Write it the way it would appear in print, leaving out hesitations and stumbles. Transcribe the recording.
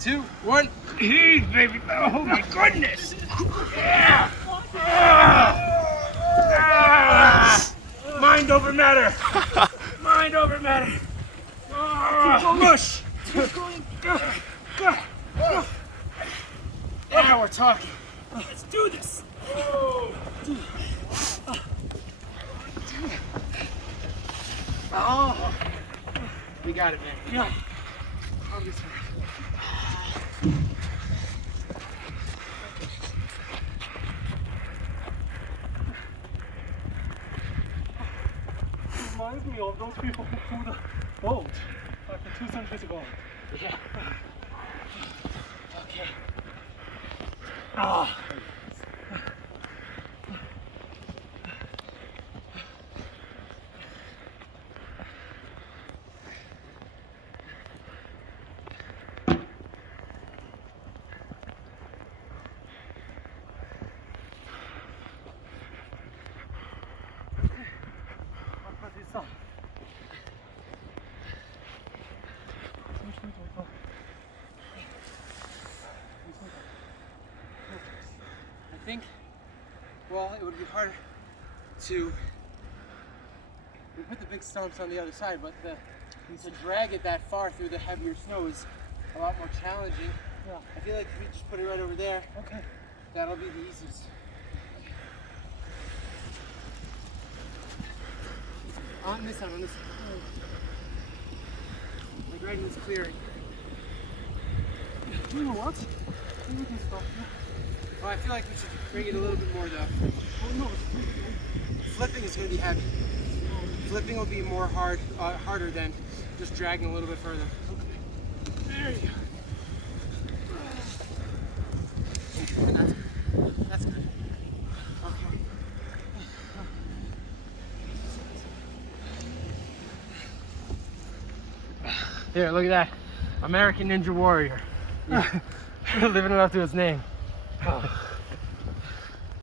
2, 1. Heave, baby. Oh my goodness. Yeah. Mind over matter. Mind over matter. Mush. Now we're talking. Let's do this. Oh. We got it, man. Yeah. I'll be sorry. Reminds me of those people who flew the boat like 2 centuries ago. Yeah. Okay. Ah. I think, well, it would be harder to we put the big stumps on the other side, but to drag it that far through the heavier snow is a lot more challenging. Yeah. I feel like if we just put it right over there, Okay. that'll be the easiest. On this side, on this side. Like right in this clearing. You know what? We can stop. Oh, I feel like we should bring it a little bit more though. Oh no, Flipping is going to be heavy. Flipping will be more harder than just dragging a little bit further. there you go. That's good. Okay. Here, look at that. American Ninja Warrior. Yeah. Living it up to its name. Oh.